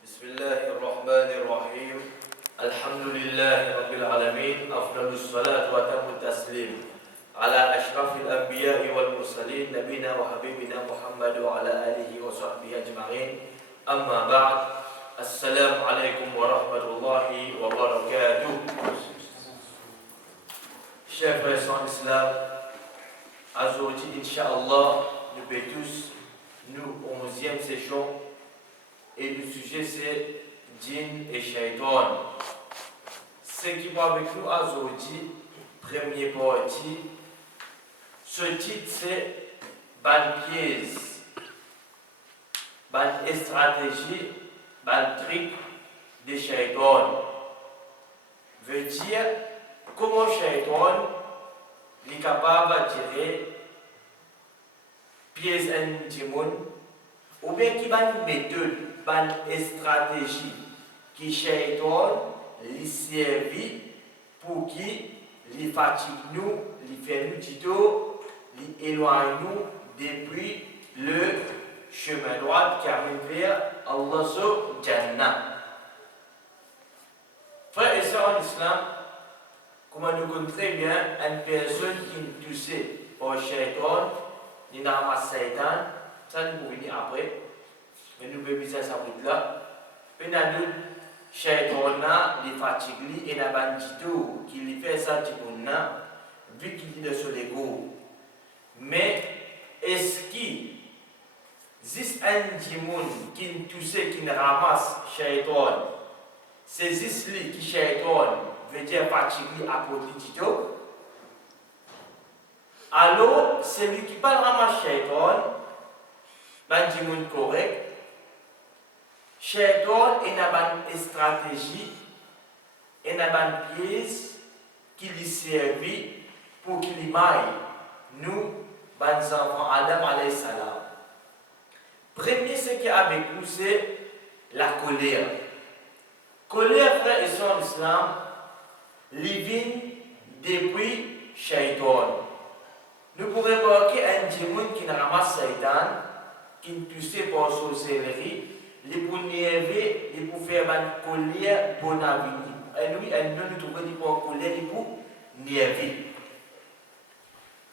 بسم الله الرحمن الرحيم الحمد لله رب العالمين أفضل الصلاة وأتم التسليم على أشرف الأنبياء والمرسلين نبينا وحبيبنا محمد وعلى آله وصحبه أجمعين أما بعد السلام عليكم ورحمة الله وبركاته. Chers frères en islam, aujourd'hui, Inch'Allah, nous pouvons tous, nous, 11e session, et le sujet c'est Djinn et Shaitan. Ce qui va avec nous aujourd'hui, première partie, ce titre c'est Ban pièce, ban stratégie, ban trick de Shaitan. Veut dire comment Shaitan est capable d'attirer pièces en Djimoun, ou bien qui va une méthode, une stratégie qui Shaitan lui servit pour qui lui fatigue nous, lui fait nous tito, lui éloigne nous depuis le chemin droit qui amène vers Allah sur Jannah. Frères et sœurs en islam, comment nous connaissons très bien une personne qui est touchée par Shaitan, il n'a pas Satan, ça nous pouvons venir après, mais nous pouvons viser ça pour là. Puis nous avons Shaitan, il fatigue, et il a un bandito qui lui fait ça, vu qu'il est sur l'ego. Mais est-ce qu'il existe un démon qui est touché, qui ramasse Shaitan? C'est lui qui Shaitan veut dire fatigué à Potitito. Alors, celui qui parle ramasse Shaitan, ben démon correct. Shaitan il a une stratégie, il a une pièce qui lui servit pour qu'il maille nous, ben enfants Adam alayhi salam. Premier ce qui est avec nous, c'est la colère. Colère, frère et sœurs en islam, vient depuis Shaitan. Nous pouvons remarquer un démon qui ramasse Satan, qui est touché par sorcellerie, il peut nerver, il peut faire une colère bonne à venir. Et lui, elle nous trouve des colère, il peut nerver.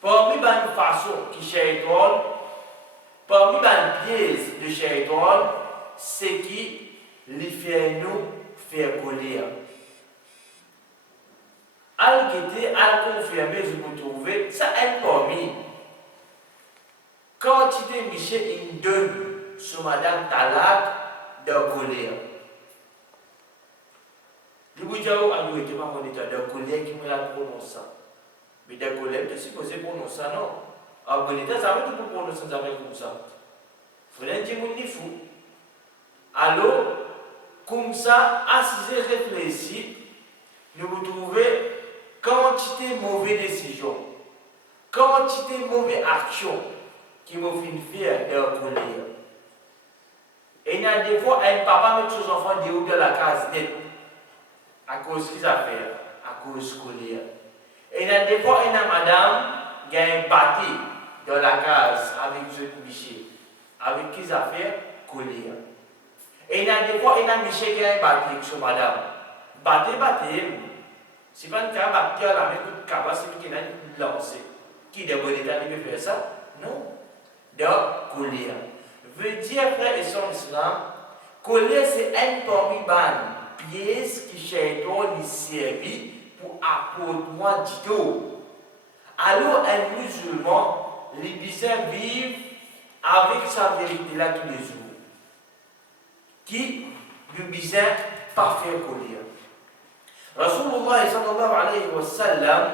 Parmi les façons qui Shaitan, parmi les pièces de Shaitan, c'est qui lui fait nous faire colère. Al guetter, al confirmer, je vous trouve, ça est parmi. Quantité Michel il donne sur Madame Talak de colère. Le Boudjaou a nous été pas mon état de colère qui me l'a prononcé. Mais de colère, tu es supposé prononcer non. En bon état, ça veut tout pour prononcer ça comme ça. Il faut dire mon fou. Alors, comme ça, assez réfléchi, nous vous trouvez quantité de mauvaises décisions, quantité de mauvaises actions qui m'ont fait faire de colère. Et il y a des fois, un papa met ses enfants dehors de la case net à cause qu'ils ont fait, à cause de colère. Et il y a des fois, une madame qui a un bâti dans la case avec ce Michel, avec qui ils ont fait colère. Et il y a des fois, il y a Michel qui a un bâti avec son madame. Bâti. C'est pas un cas bâti à la main que capacité qui a lancé. Qui de bon état il peut faire ça? Non. De colère. Veut dire, frère et sœurs islam, colère c'est un parmi les pièces qui Shaitan lui servit pour apporter moi du tout. Alors un musulman, les besoin vivre avec sa vérité là tous les jours. Qui lui besoin pas faire colère. Rasulullah sallallahu alayhi wa sallam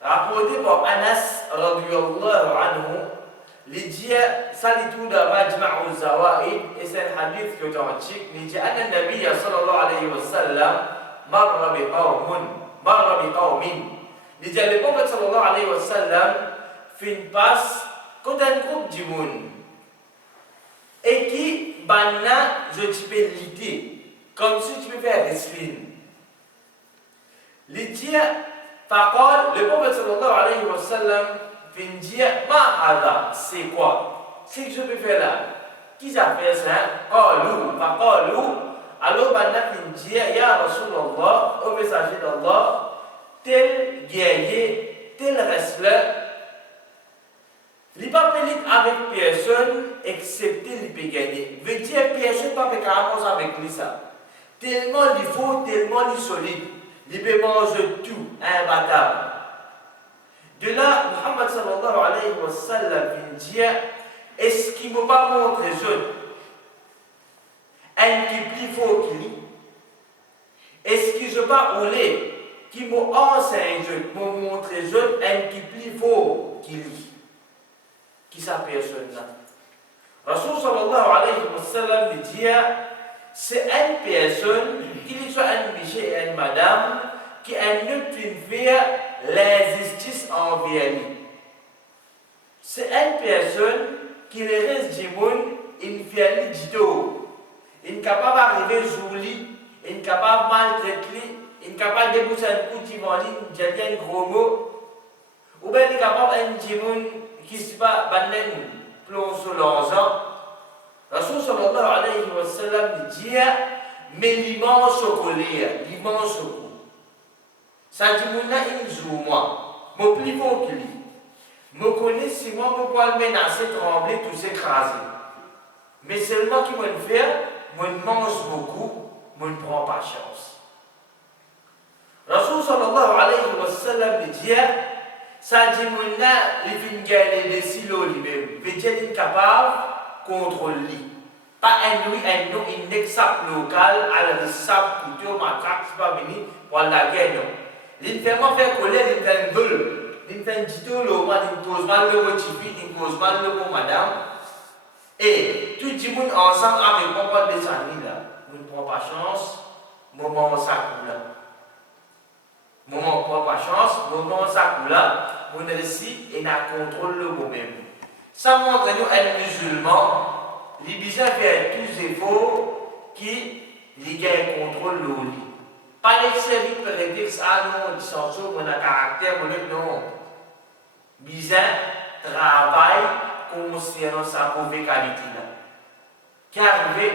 rapporté par Anas radiyallahu anhu, il dit salitu da majma'u zawaid, et c'est un hadith qui est authentique, il dit anna nabiyya sallallahu alayhi wa sallam marra bi qawmin. Il dit le prophète sallallahu alayhi wa sallam fait une passe contre un groupe du monde et qui banna je tu peux l'idée comme si tu peux faire wrestling. Il dit فقال le prophète sallallahu alayhi wa sallam fin dire ma hada, c'est quoi? C'est que je peux faire là. Qui a fait ça? Qalu, faqalu. Alors, Banna dit, Ya Rasulallah, au messager d'Allah, tel guerrier, tel wrestler, il n'est pas pénible avec personne, excepté il peut gagner. Veut dire, personne ne peut pas faire avec lui ça. Tellement il faut, tellement il est solide. Il peut manger tout, imbattable. De là, Muhammad sallallahu alayhi wa sallam vient dire, est-ce qu'il ne m'a pas montré jeune? Un qui est plus fort qu'il est? Est-ce qu'il ne pas roulé? Qui m'a enseigné, m'a montré jeune, un qui est plus fort qu'il est? Qui s'appelle personne-là? Rasul sallallahu alayhi wa sallam dit, c'est une personne, qu'il soit un monsieur et une madame, qui a une faire l'injustice envers lui. C'est une personne qui reste du monde, il fait du dos. Il est capable d'arriver sur lui, il est capable de maltraiter, il est capable de débousser un coup de tivoli, de dire un gros mot. Ou bien il est capable de dire qui ne sait pas, de plomb sur l'argent. Rasul sallallahu alayhi wa sallam dit, mais l'immense au collier, l'immense au cou. Ça dit, il joue moi, mon plus fort que lui. Me connaît si moi, je peux le menacer, trembler, tout s'écraser. Mais seulement qui me le fait, je mange beaucoup, je ne prends pas chance. Rasul sallallahu alayhi wa sallam dit, ça dit, il vient gagner des silos lui-même, il est incapable contre lui. Pas un lui, un non, il n'est que local, à la sable, couteau, matraque, c'est pas venu pour la guerre, non. Il fait faire colère, il fait un gueule. Il fait un titre, il cause mal le motifi, il cause mal le mot madame. Et tout le monde ensemble avec mon pote des amis là. Je ne prends pas chance, moment ça coule là. Moment prend pas chance, moment ça coule là. On réussit et n'a contrôle le mot même. Ça montre nous un musulman, il besoin faire tous les efforts qui les gagnent contrôle le lit. Pas les services pour dire ça, non, ils sont sûrs, on a caractère, non. Bizarre, travail, concernant sa mauvaise qualité là. Qui arrive,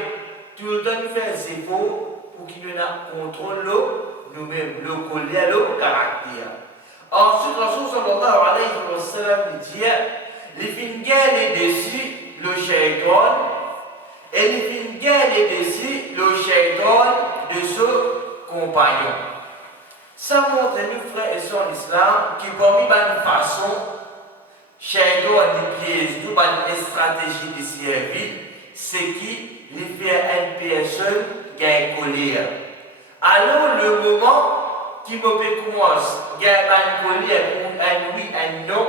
tout le temps nous fait des efforts pour qu'il nous contrôle nous-mêmes, le collier, le caractère. Ensuite, Rasul sallallahu alayhi wa sallam dit, les filles gagnent dessus le shaitan, et les filles gagnent dessus le shaitan de ce compagnon. Ça montre nous, frères et sœurs en islam, qui parmi une façon, shaitan des pièges, tout une stratégie de servir, c'est qui les fait une personne gagne colère. Alors, le moment qui me fait commencer, gagne une colère pour un oui, un non,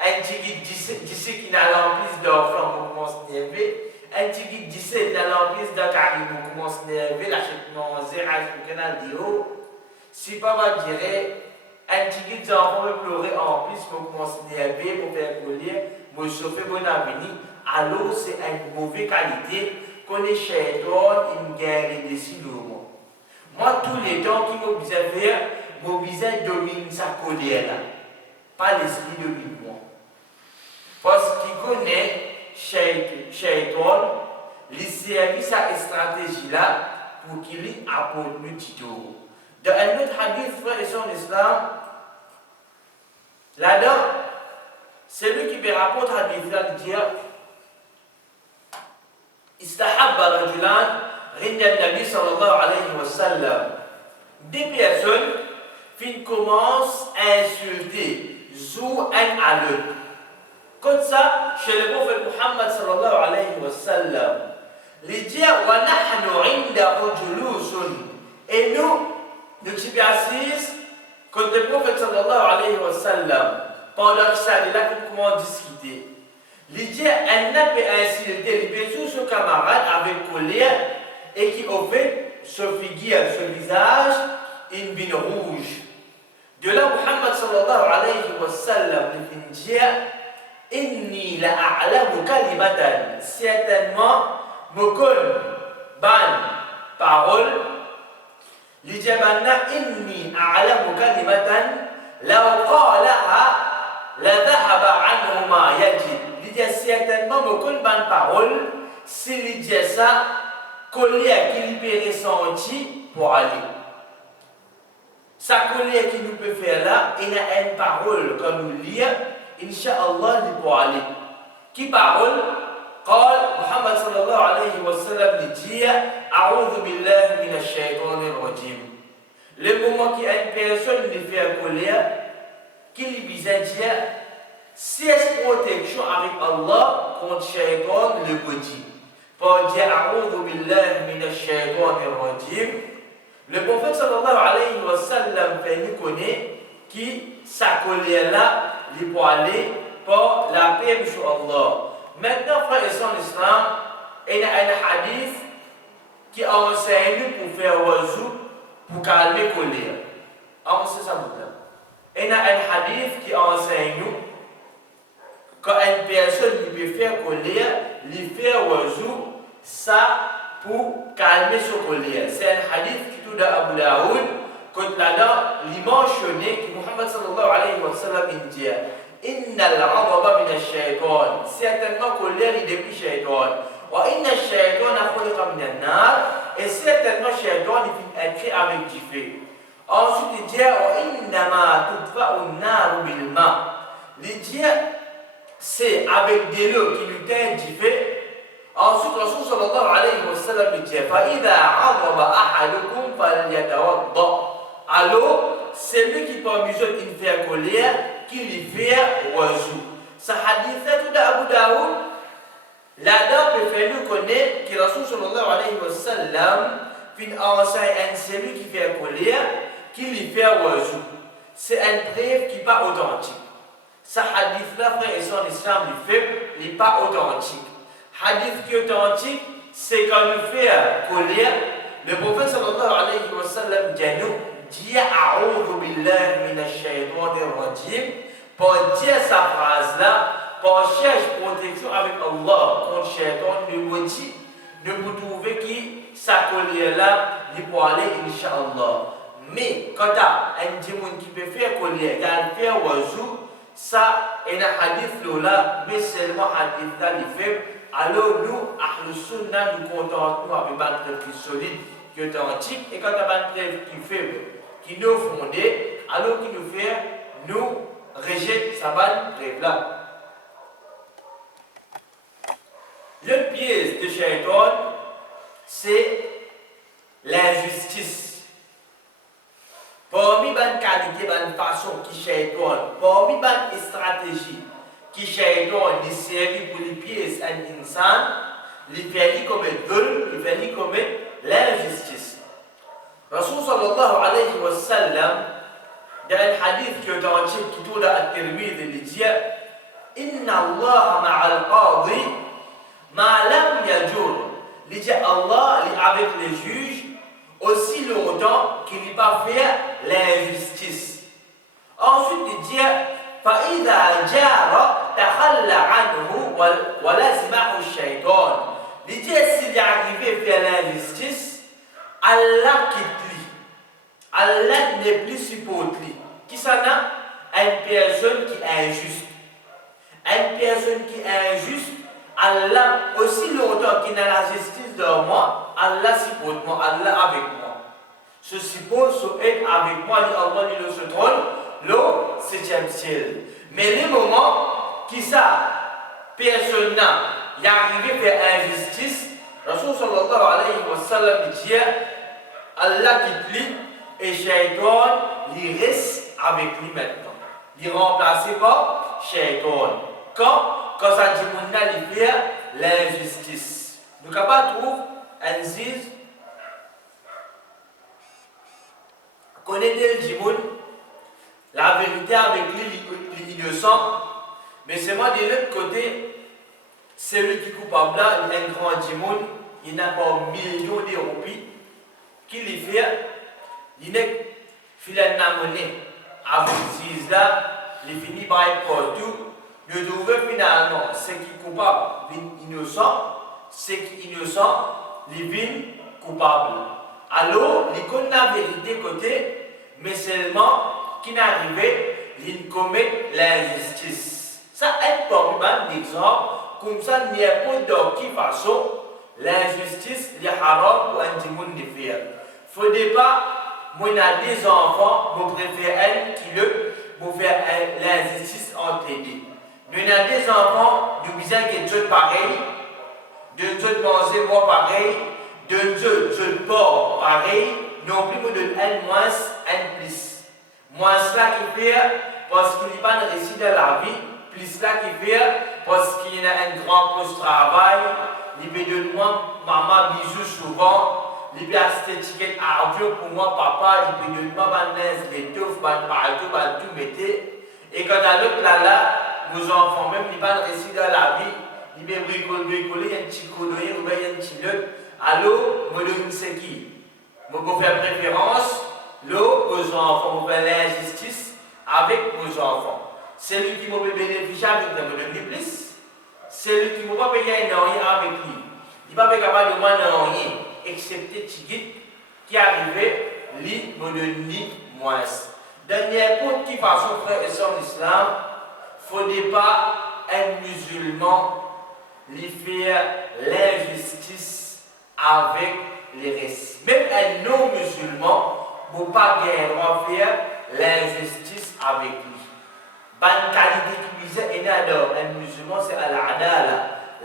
un tigre d'ici qui n'a l'emprise d'enfant pour commencer à nerver, un tigre d'ici qui n'a l'emprise d'un carré pour commencer à nerver, l'achètement zérage pour canal d'eau. Si papa dirait, un tigre d'enfant peut pleurer en plus pour commencer à nerver, pour faire colère, pour chauffer mon avenir, alors c'est une mauvaise qualité qu'on est chez toi, une guerre dessus le monde. Moi, tous les temps qui m'observent faire, m'observent dominer sa colère là. Pas l'esprit domine moi. Parce qu'il connaît Shaitan, il servi sa stratégie là pour qu'il y apporte le titre. Dans un autre hadith, frère et sœurs en islam, là-dedans, celui qui me rapporte hadith là, il dit Istahabba rajulan rinda nabi sallallahu alayhi wa sallam. Des personnes qui commencent à insulter, jouent un à l'autre. Comme ça, chez le prophète Muhammad sallallahu alayhi wa sallam, il dit wa nahnu indahu julusun. Et nous sommes assis quand le prophète sallallahu alayhi wa sallam, pendant que ça, il a comment discuter. Il dit un n'a pas insulté, il peut jouer son camarade avec colère et qui au fait se figure, ce visage, une bine rouge. De là, Muhammad sallallahu alayhi wa sallam, il dit Inni la a'lamu kalimatan. Certainement, me connais ban parole. Il dit Inni a'lamu kalimatan. Law qalaha la dhahaba anhu ma yajid. Il dit certainement, me connais ban parole. s'il dit ça, colère qu'il peut ressentir pour aller. Sa colère qui nous peut faire là, il y a une parole que nous lisons, Inch'Allah, pour aller. Qui parole? قال محمد صلى الله عليه وسلم dit أعوذ بالله من الشيطان الرجيم. Le moment qu'il y a une personne qui fait colère, qui lui dit c'est protection avec Allah contre Shaitan le petit. Pour dire A'udhu billahi minash shaitanir rajim. Le prophète sallallahu alayhi wa sallam fait nous connaître qui sa colère là, il peut aller pour la paix sur Allah. Maintenant, frères et sœurs l'islam, il y a un hadith qui enseigne pour faire wazou pour calmer la colère. C'est ça, il y a un hadith qui enseigne quand une personne qui peut faire colère, lui faire wazou, ça pour calmer sa colère. C'est un hadith qui est Abu Daoud, quand là-dedans, il mentionné que Muhammad sallallahu alayhi wa sallam dit Inna al-'adaba min ash-shaytan. Certainement, colère est depuis shaytan. Wa inna ash-shaytana khuliqa min an-nar. Et certainement, shaytan est créé avec du feu. Ensuite, il dit Wa inna ma tudfa'u an-nar bil ma. Il dit c'est avec de l'eau qui lui teint du feu. Ensuite, Rasul sallallahu alayhi wa sallam dit Fa idha 'adaba ahadukum falyatawadda. Alors, celui qui parmi eux il fait colère, qui lui fait wazou. Ce hadith est de Abu Daoud. Là-dedans, peut faire nous connaître que Rasul sallallahu alayhi wa sallam fin enseigne celui qui fait colère, qui lui fait wazou. C'est un preuve qui n'est pas authentique. Ce hadith-là, frère et son islam, il n'est pas authentique. Hadith qui est authentique, c'est quand il fait colère, le prophète sallallahu alayhi wa sallam dit A'udhu billahi minash shaytanir rajim. Pour dire sa phrase-là, pour chercher protection avec Allah contre shaitan, ne vous trouvez qui sa colère-là, il peut aller, Inch'Allah. Mais quand tu as un démon qui peut faire colère, il a fait wazou, ça, il y a un hadith là, mais seulement hadith là, il fait. Alors nous, Ahlus Sunnah, nous contentons avec une preuve qui est solide, qui est authentique, et quand tu as une preuve qui est faible, qui nous fondée, alors qui nous fait, nous rejette sa bonne preuve là. Le piège de Shaitan, c'est l'injustice. Parmi les qualités, les façons qui Shaitan, parmi les stratégies qui Shaitan lui servit pour les pièges à l'insan, il fait commettre l'ul, il fait commettre l'injustice. Rasul sallallahu alayhi wa sallam, dans un hadith qui est authentique, qui tourne à Tirmidhi, il dit Inna Allah ma'al qadi ma lam yajur. Il dit Allah est avec les juges aussi longtemps qu'il n'a pas fait l'injustice. Ensuite, il dit فإذا جار تخلى عنه ولزمه الشيطان. Il dit s'il est arrivé à faire l'injustice, Allah quitte lui. Allah n'est plus supporte lui. Qui ça n'a? Une personne qui est injuste. Une personne qui est injuste, Allah, aussi longtemps qu'il a la justice de moi, Allah supporte moi, Allah avec moi. Se suppose, se aide avec moi, Allah il se trône, le 7e ciel. Mais les moments qui ça, personne n'a, il est arrivé à faire injustice, Rasul sallallahu alayhi wa sallam dit Allah quitte lui et Shaitan il reste avec lui maintenant. Il est remplacé par Shaitan. Quand ça dit il fait l'injustice. Nous ne pouvons pas trouver un juge connaît le djimoun, la vérité avec lui, l'innocent, mais c'est moi de l'autre côté, celui qui est coupable là, il a un grand djimoun, il n'a pas millions d'euros qui lui fait, il n'est filet de monnaie avec ce là, il finit par être partout, il trouve finalement ce qui est coupable, l'innocent, ce qui est innocent, il est coupable. Alors, il connaît la vérité côté, mais seulement qui n'arrive, il commet l'injustice. Ça est pour un exemple comme ça, il n'y a pas de qui façon l'injustice, les haram ou un dimoun de faire. Il ne faudrait pas, moi, des enfants, je préfère un qui le, pour faire l'injustice entre les deux. Nous avons des enfants, nous disons que Dieu est pareil, de Dieu manger moi pareil, de Dieu pas pareil, non plus me donne un moins, un plus. Moins cela qui fait parce qu'il n'y a pas de récit de la vie, plus cela qui fait parce qu'il y a un grand poste de travail, il peut donner moi maman bisous souvent, il peut acheter des tickets à avion pour moi papa, il peut donner moi bandaise, les touffes, partout, tout mettez. Et quand à l'autre là, vos enfants même, il n'y a pas de récit de la vie, il peut bricoler, il y a un petit codoyer ou bien il y a un petit lot. Allô, me donne c'est qui? Vous faire préférence, l'eau aux enfants, vous faire l'injustice avec vos enfants. Celui qui m'a bénéficié avec lui, me donne plus. Celui qui ne m'a pas payé rien avec lui, il ne va pas capable de moi rien, excepté Tigit qui arrivait, lui me donne moins. Dans n'importe quelle façon, frère et sœurs d'islam, il ne faudrait pas un musulman lui faire l'injustice avec les restes. Même un non-musulman ne peut pas faire l'injustice avec lui. Bonne qualité qui disait un musulman, c'est al-adala,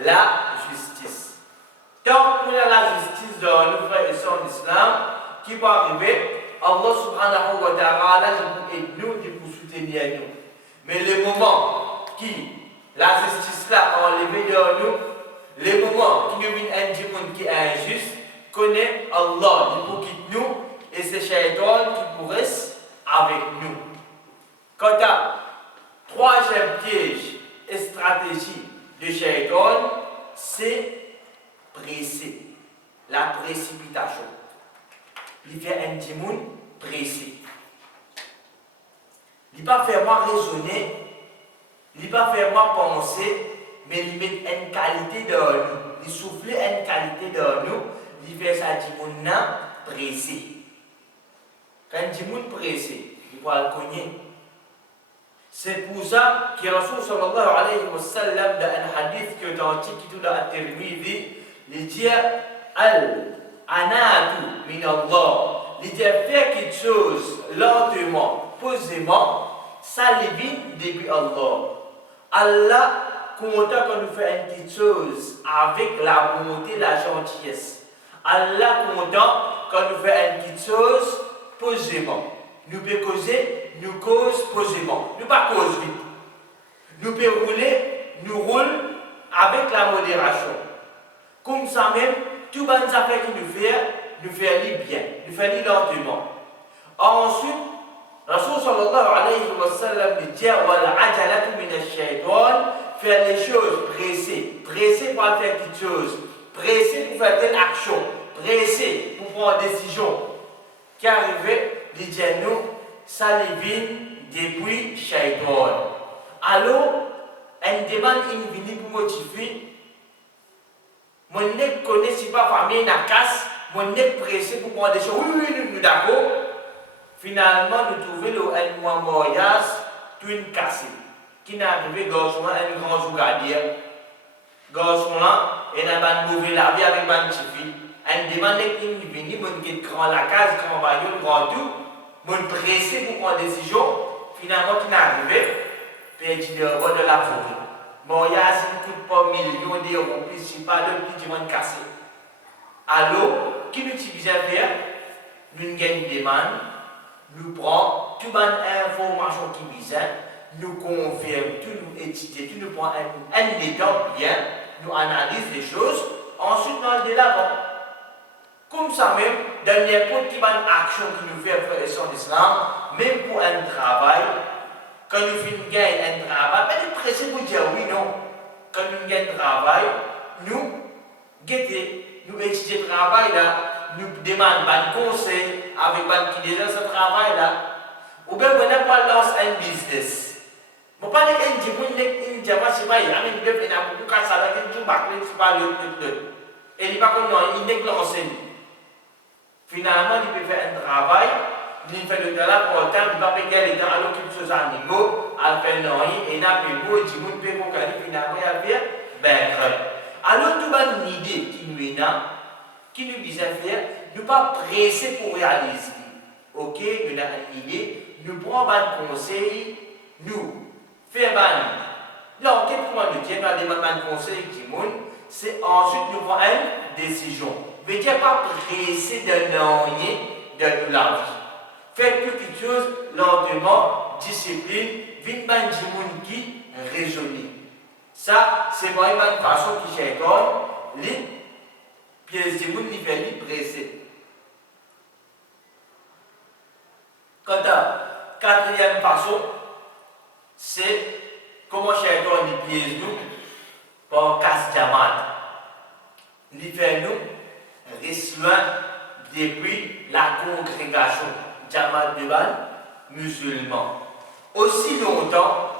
la justice. Tant qu'on a la justice dans nos frères et sœurs d'islam, qui va arriver, Allah subhanahu wa ta'ala nous pour soutenir nous. Mais les moments qui la justice là a enlevé de nous, les moments qui nous viennent un monde qui est injuste, connaît Allah, il pour quitter nous, et c'est Shaitan qui pourrait avec nous. Quant à troisième piège et stratégie de Shaitan, c'est presser, la précipitation. Il fait un dimoun pressé. Il ne va pas faire moi raisonner, il ne va pas faire moi penser, mais il met une qualité de nous. Il souffle une qualité de nous, il fait ça dimoun pressé. Quand un dimoun pressé, il va le connaître. C'est pour ça que Rasul sallallahu alayhi wa sallam, dans un hadith qui est authentique, qui est dans At-Tirmidhi, il dit Al-anatu min Allah. Il dit faire quelque chose lentement, posément, ça vient depuis Allah. Allah, content quand nous faisons une petite chose avec la bonté, la gentillesse. Allah, content quand nous faisons une petite chose posément. Nous pouvons causer, nous cause posément. Nous pas cause vite. Nous pouvons rouler, nous roulons avec la modération. Comme ça même, tout les affaires que nous faisons bien, nous faisons lentement. Ensuite, Rasul sallallahu alayhi wa sallam dit wal ajalatu min ash-shaytan, faire les choses pressées, pressé pour faire quelque chose, pressé pour faire telle action, pressé pour prendre une décision. Qui arrivait, il dit nous, ça vient depuis Shaitan. Alors, une demande est venue pour motiver. Mon ne connaît pas famille n'a casse, mon ne pressé pour prendre des choses. Oui, nous d'accord. Finalement, nous trouvons un mois mariage, tout une cassée. Qui n'est arrivé, garçon, un grand jour à dire. Garçon là, il a pas de mauvais la vie avec ma petite fille. Elle demande qu'il vienne, mon qui grand la case, grand baillot, grand tout, mon pressé pour prendre des décisions. Finalement, qui n'est arrivé, puis il dit de la forêt. Mariage, il ne coûte pas millions d'euros, puis c'est pas le petit monde cassé. Alors, qui nous utilise à faire? Nous gagnons une demande. Nous prenons toute l'information qui vise, nous confirmons, tout nous étudions, tout nous prenons un état bien, nous analysons les choses, ensuite nous allons de l'avant. Comme ça même, dans n'importe quelle action que nous faisons frères et sœurs d'islam, même pour un travail, quand nous gagnons un travail, pas de pressé pour dire oui, non. Quand nous gagnons un travail, nous guettons, nous étudions le travail là, nous demandons un conseil avec qui déjà ce travail là. Ou bien on n'a pas lancé un business. Je ne pas dire que une diamant, c'est pas, il y a beaucoup de cas, ça va être tout bâclé, c'est pas le. Et il n'est pas comme non, il n'est que lancé. Finalement, il peut faire un travail, il fait le travail pour le temps, il va payer les temps à l'occuper ses animaux, à faire non, et il n'a pas beau, il dit, il peut finalement, il a fait, ben, une idée qui nous vise à faire, nous pas presser pour réaliser. Ok, nous avons une idée, nous prenons un conseil, nous faisons l'enquête pour nous dire, nous avons un conseil qui monde, c'est ensuite nous prenons une décision. Ne dire pas presser de nous la vie. Faites quelque chose lentement, discipline, vite ban dimoun qui raisonner. Ça, c'est vraiment une façon qui chez les pièces de monde qui fait presser. Quant à quatrième façon, c'est comment chez les pièces nous par casse diamant. Il fait nous rester loin depuis la congrégation diamant de bal musulman. Aussi longtemps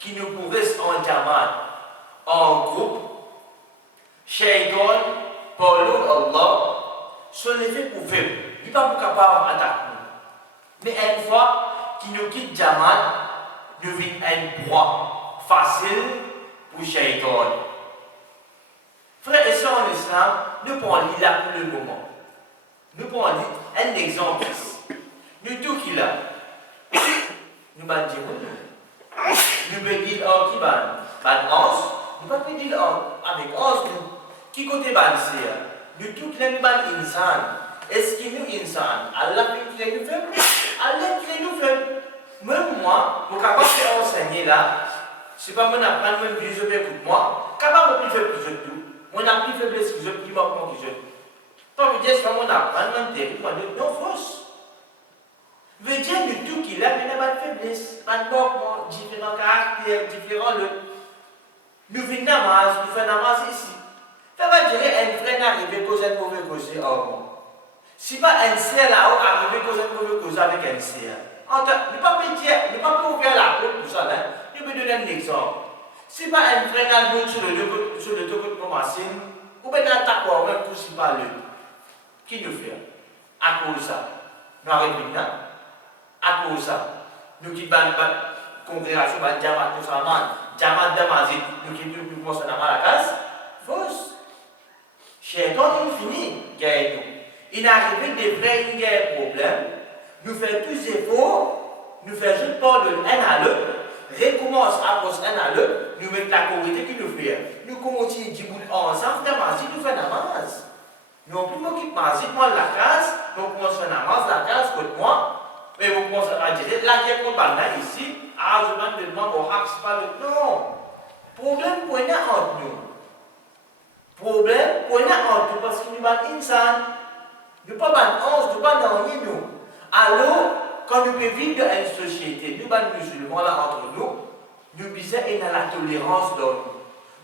qu'il nous pourrait en diamant en groupe, Shaitan, par Allah, se lever pour faire. Il n'est pas capable d'attaquer. Mais une fois qu'il nous quitte diamant, nous vîmes une proie facile pour Shaitan. Frères et sœurs en islam, nous prenons là pour le moment. Nous prenons un exemple. Nous tout qui là. Nous allons dire nous allons dire qui ban 11, nous ne pouvons pas dire avec 11 nous. Qui côté ban c'est? Nous tout les ban insan. Est-ce que nous insan? Allah crée nous faibles. Allah crée nous faibles. Même moi, pour capable de enseigner là, c'est pas mon apprendre même plus je écoute moi, capable de plus faire plus de tout. Mon appris faiblesse que je plus moi que je. Pas me dire c'est pas mon apprendre même territoire, non fausse. Veut dire du tout qu'il a, mais il n'a pas de faiblesse, pas de manquement, différents caractères, différents lieux. Nous faisons namaz, nous faisons namaz ici. Ça va dire un frère arrivé cause un mauvais cause moi. Si pas un ciel là-haut arrivé cause un mauvais cause avec un ciel. Ne pas dire, ne pas ouvrir la porte pour ça là. Je vais donner un exemple. Si pas un frère arrivé sur le deux côtés de machine, ou bien un taquoir même pour si pas le. Qui nous fait? À cause de ça. Nous arrivons là. À cause de ça, nous qui ban congrégation, diamant, nous sommes diamant de nous qui nous commençons à la case, fausse. Shaitan, il finit, il arrive des vrais problèmes, nous faisons tous les efforts, nous faisons pas de un à l'autre, recommence à poser un à l'autre, nous mettons la communauté qui nous fait. Nous commençons à dire ensemble, nous faisons namaz. Nous n'avons plus m'occuper de moi la case, nous commençons à namaz, la case, contre moi. Mais vous pensez à dire, là, il y a un banane ici, je me demande, c'est pas le. Non! Problème, point entre nous. Problème, point entre nous, parce que nous sommes insan. Nous ne sommes pas 11, nous ne sommes pas nous. Alors, quand nous pouvons vivre dans une société, nous sommes musulmans là entre nous, nous bisons la tolérance dans nous.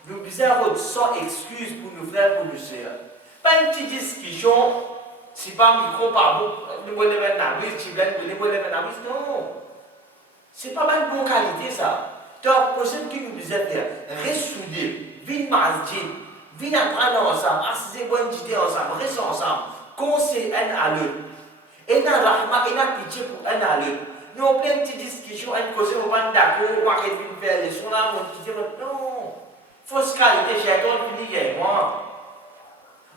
Nous bisons sans excuse pour nos frères, pour nos sœurs. Pas une petite discussion. Si pas micro par bout, nous voulons mettre la brise, non. C'est pas mal de bonne qualité ça. Donc, pour ceux qui nous disent ressoudez, vine masjid, vine apprendre ensemble, assiser bonne idée ensemble, restez ensemble, conseil un à l'autre. Et dans rahma, et dans pitié pour un à l'autre. Nous avons plein de petites discussions, un cause, on va d'accord, on va faire les sons là, on dit non. Fausse qualité, j'ai un fini avec moi.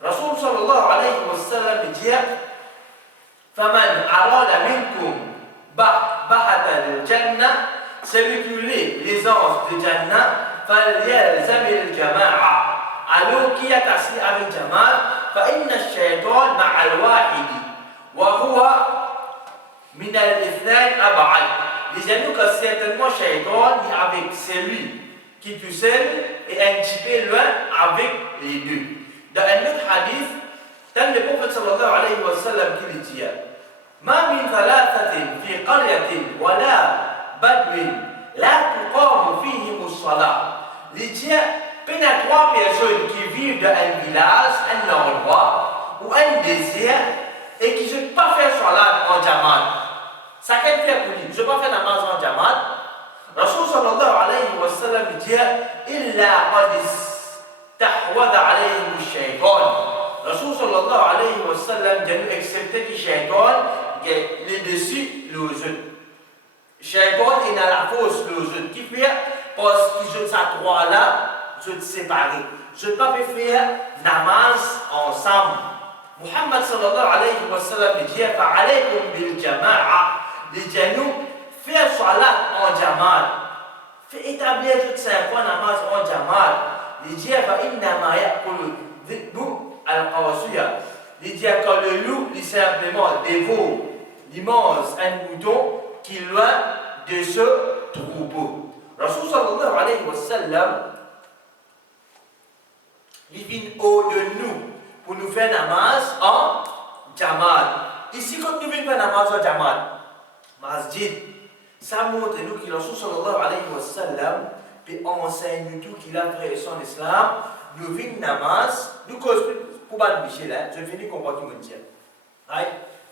Rasul sallallahu alayhi wa sallam dit Faman arada minkum bahata al-jannah, celui qui voulait les anges de Jannah, falyalzam al-jama'a. Alors qui est assis avec Jama'a, fa inna ash-shaytan ma'a al-wahidi, wa huwa min al-ithnayn ab'ad. Disons-nous que certainement Shaytan est avec celui qui tout seul et un petit peu loin avec les deux. Dans un autre hadith, tant le prophète sallallahu alayhi wa sallam qui dit ما من ثلاثة في قرية ولا بدو لا تقام فيهم الصلاة. Il dit, il y a trois personnes qui vivent dans un village, un endroit ou un désert et qui ne peuvent pas faire salat en diamant. Ça qu'elle fait pour lui, je ne peux pas faire namaz en diamant. Rasul sallallahu alayhi wa sallam dit, إلا قد استحوذ عليهم الشيطان. Rasul sallallahu alayhi wa sallam dit, excepté que Shaitan les dessus les autres. Shaitan est dans la fausse les autres. Qui fait parce qu'ils ont sa droit là, je te séparer. Je ne peux pas faire namaz ensemble. Muhammad sallallahu alayhi wa sallam dit fa'alaykum bil jama'a. Les gens faire salat en jama'a. Fait établir toutes ces points namaz en jama'a. Les gens fa'inna ya'kulu dhi'bu al-qawasiya. Les gens quand le loup, il simplement dévore, il mange un mouton qui est loin de ce troupeau. Rasul sallallahu alayhi wa sallam, il vient au de nous pour nous faire namaz en jamaat. Ici, quand nous venons faire namaz en jamaat, masjid, ça montre nous que Rasul sallallahu alayhi wa sallam puis enseigne tout qu'il a fait son islam. Nous venons namaz, nous causons pour ban Michel, je finis comprendre ce que je dis.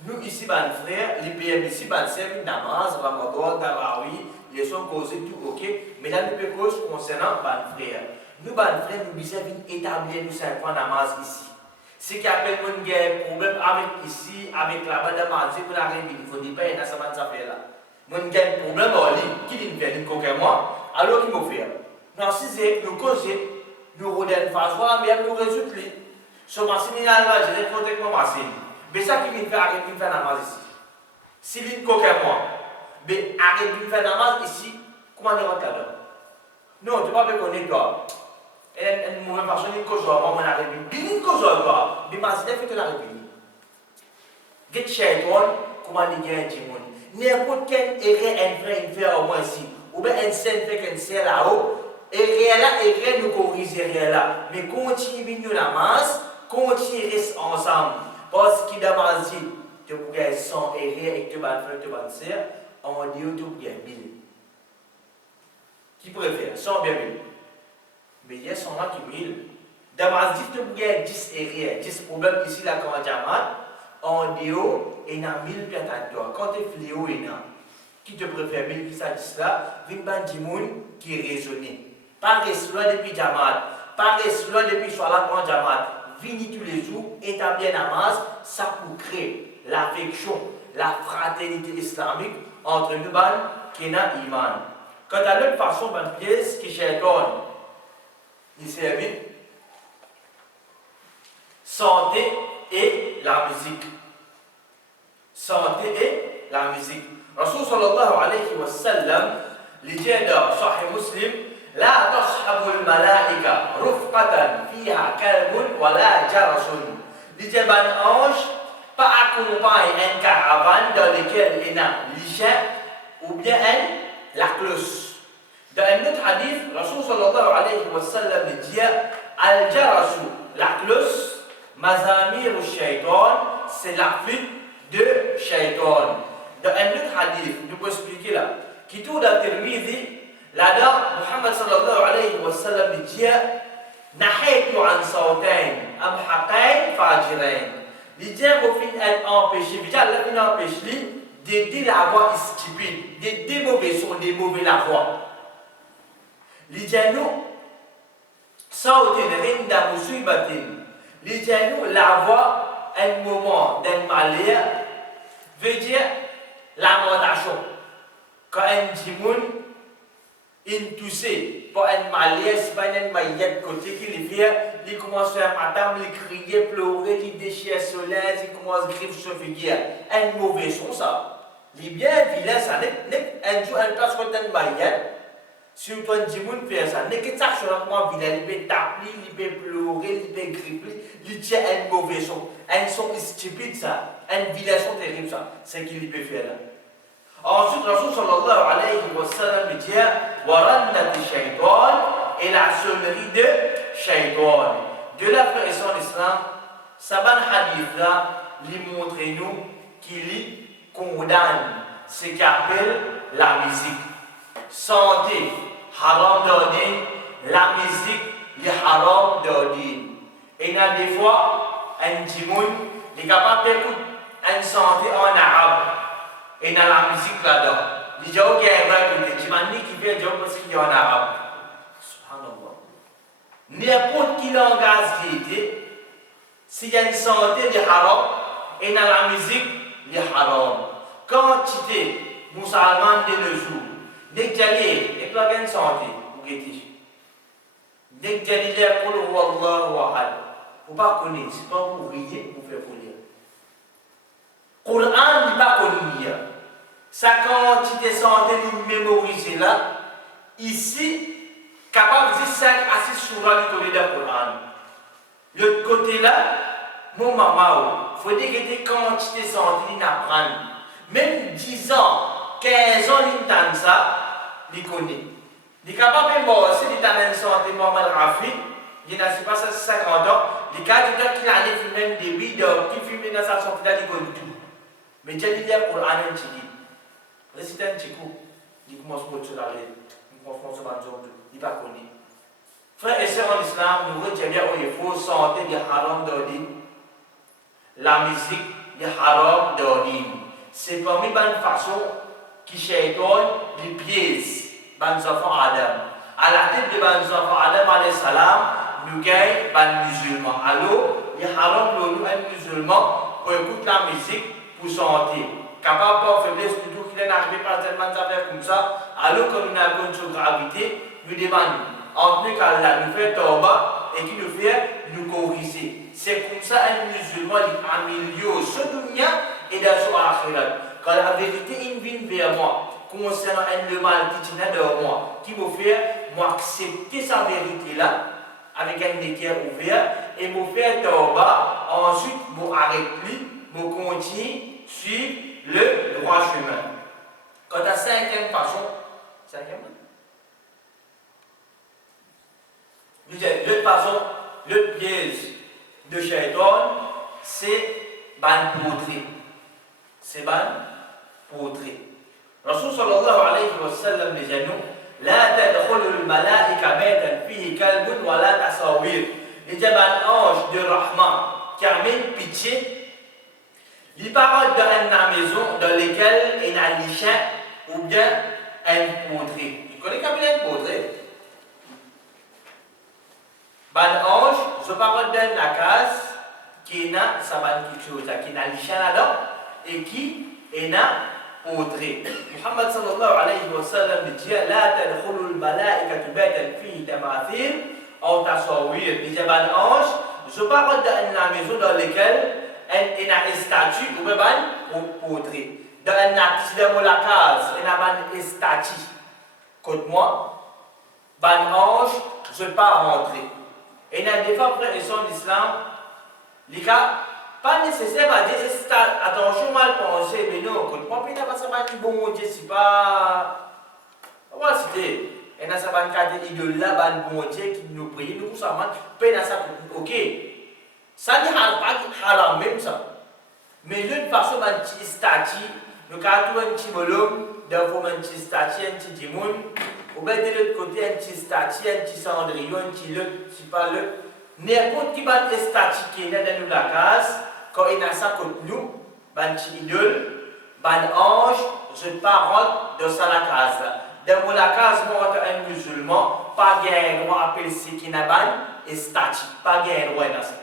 Nous ici, ban frère, les PM ici, ban servi namaz, ramadan, tarawih, les sont causés tout ok, mais là nous peut cause concernant ban frère. Nous ban frère, nous disons établir nous 5 points namaz ici. Ce qui appelle mon gars problème avec ici, avec là-bas de manger pour arriver, il faut dire pas dans cette affaire là. Mon gars problème en ligne, qui dit vient coquin moi, alors qu'il m'a fait. Non, si c'est nous causer, nous redonnons face à mais nous résoudre. Ce machine là, je vais protéger mon machine. Mais ça qui vient faire arrêter de faire namaz ici. Si il coquin moi, mais arrêter de faire namaz ici, comment on rentre là-dedans? Non, tu ne peux pas me connaître toi. Une mauvaise personne, une cause, moi, mon arrêt. Une cause, quoi. Mais ma idée fait que l'arrêt. Get shaitan, comment il y a un timon. N'importe quel erreur, un frère, une frère, au moins ici. Ou bien un saint fait qu'un sert là-haut. Erreur là, erreur nous corrige erreur là. Mais continue nous la masse, continue reste ensemble. Parce qu'il a dit, tu pourrais sans erreur et que tu vas faire, tu vas faire, on dit, tu pourrais 1000. Qui préfère? 100 bien 1000. Mais il y a son là qui 1000. D'abord, si tu as 10 erreurs, 10 problèmes ici, là, quand on a en déo, il y a 1000 personnes à toi. Quand tu es fléau, il y a qui te préfère 1000 qui ça 10 là, il y a des gens qui raisonnent. Pas rester loin depuis Jamat, pas rester loin depuis Solat en Jamat. Venir tous les jours, établir la masse, ça pour créer l'affection, la fraternité islamique entre nous, qui est iman. Quant à l'autre façon, une pièce qui shaitan, il servit santé et la musique. Santé et la musique. Rasul sallallahu alayhi wa sallam, les dit dans Sahih Muslim, لا تصحب الملائكة رفقة فيها كلب ولا جرس. Les dit ban ange pas accompagne une caravane dans laquelle il y a les chiens ou bien la cloche. Dans un autre hadith, Rasul sallallahu alayhi wa sallam dit al-jarasu, la cloche, mazamir shaitan, c'est la flûte de shaitan. Dans un autre hadith, nous pouvons expliquer là, qui tout dans Tirmidhi, là-dedans, Muhammad sallallahu alayhi wa sallam dit nahaytu an sawtain amhaqain fajirain. Il dit qu'on finit être empêché, il dit Allah finit empêché de dire la voix stupide, de dire mauvais son, de mauvais la voix. Il dit nous, sawtin rinda musibatin. Il dit nous, la voix, un moment d'un malheur, veut dire lamentation. Quand un djimoun, il toussait pour un malaise, pas un maillet côté qui fait, il commence à matin, il crier, pleurer, il déchire soleil, il commence à griffer sur figure. Un mauvais son ça. Il bien vilain ça, n'est un jour un place contre un maillet. Surtout un djimoun fait ça, n'est que ça sur un vilain, il peut taper, il peut pleurer, il peut griffer, il tient un mauvais son. Un son stupide ça, un vilain son terrible ça. C'est ce qu'il peut faire là. Ensuite, Rasul sallallahu alayhi wa sallam dit Warannat shaitan et la sonnerie de shaitan. De la frère et son islam, Saban hadith là, lui montre nous qu'il condamne ce qu'il appelle la musique. Santé, haram d'ordine, la musique, le haram d'ordine. Et il y a des fois, un djimoun, il est capable d'écouter une santé en arabe. Et dans la musique là-dedans, les gens qui ont écouté, tu m'as dit qu'il vient dire parce qu'il y a en arabe. Subhanallah. N'importe quel langage qui était, s'il y a une santé de haram, et dans la musique, le haram. Quand tu es musulman de nos jours, dès que tu es, et tu as une santé, ou que tu Dès que tu as dit Wallahu ahad, vous ne pas connaître, c'est pas pour prier, pour faire lire. Coran n'est pas connu lire. Sa quantité santé mémorisée là, ici, capable de dire 5 à 6 surahs du Coran. L'autre côté là, mon maman, il faut dire que des quantités santé n'apprendre. Même 10 ans, 15 ans, il entend ça, il connaît. Il est capable de voir aussi, il est en santé, Mohamed Rafi, il n'a pas 50 ans, il est capable de dire qu'il a même des vidéos, qui filme dans sa santé, il connaît tout. Mais il y a le Coran, il dit, c'est un petit coup, il commence à se laver, il commence à se manger, il n'est pas connu. Frères et sœurs en islam, nous retenons qu'il faut santé des haram d'ordine. La musique des haram d'ordine. C'est parmi les façons qui shaitan les pièges les enfants Adam. À la tête de les enfants Adam alayhi salam, nous gagnons les musulmans. Alors, les haram nous un musulman pour écouter la musique pour santé. Capable de faiblesse, plutôt qu'il est arrivé par tellement d'affaires comme ça, alors que nous avons une gravité, nous demandons. Entre nous qu'Allah nous fait tauba et qui nous fait nous corriger. C'est comme ça un musulman améliore ce dunya et dans son akhirat. Quand la vérité vient vers moi, concernant le mal qui tient de moi, qui me fait m'accepter sa vérité là, avec un cœur ouvert, et me faire tauba, ensuite me arrêter, me continuer sur le droit chemin. Quant à la cinquième façon, l'autre façon, le piège de shaitan, c'est ban poudré. C'est ban poudré. Rasul sallallahu alayhi wa sallam dit à nous, la tadkhulul malaika baytan fihi kalbun wa la tasawir. Il dit ban ange de Rahman qui amène pitié. Les paroles dans la maison dans lesquelles il y a un chien ou bien un poudré. Tu connais quand même un poudré? Ban ange, je parle dans la case qui a sa ban quelque chose, qui a le chien là-dedans et qui est poudré. Muhammad sallallahu alayhi wa sallam dit la tadkhulul malaikatu baytan fihi tamathil aw tasawir. Il dit ban ange, je parle dans la maison dans laquelle il y a une statue ou ban poudré. Dans la case, il y a une statue. Côte moi, ban ange, je ne vais pas rentrer. Et il y a des fois, frères et sœurs d'islam, les cas, pas nécessaire à dire, attention, mal pensé, mais non, quand moi, il n'y a pas ça, bon Dieu, c'est pas. Voilà, c'était. Il y a ça, il y a de là, bon Dieu, qui nous prie, nous, ça, il y a ça, ok. Ça n'est pas haram, même ça. Mais d'une façon, il y a un petit statut, nous, quand on a un petit volume, d'un un petit statut, un petit dimoun. Ou bien de l'autre côté, un petit statut, un petit cendrillon, un petit le, c'est pas le. N'importe qui va être statut qui est dans la case, quand il y a ça contre nous, un petit idole, un ange, je ne pas rentrer dans la case là. Dans la case, moi, un musulman, pas gain droit appeler ce qui n'a pas et statut, pas gain droit dans ça.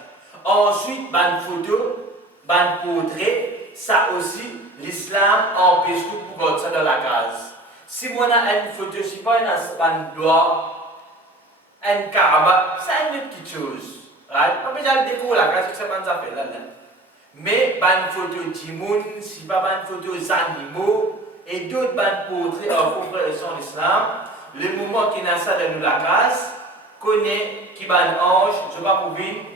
Ensuite, une photo, un portrait, ça aussi, l'islam empêche tout pour mettre ça dans la case. Si on a une photo, si pas un doigt, un Kaaba, c'est une petite chose. Right? On peut déjà le découvrir la case que ça va faire là. Mais une photo d'imoun, si pas une photo d'animaux, et d'autres portraits en compréhension de l'islam, le moment qui n'a ça dans la case, connaît qui va un ange, je vais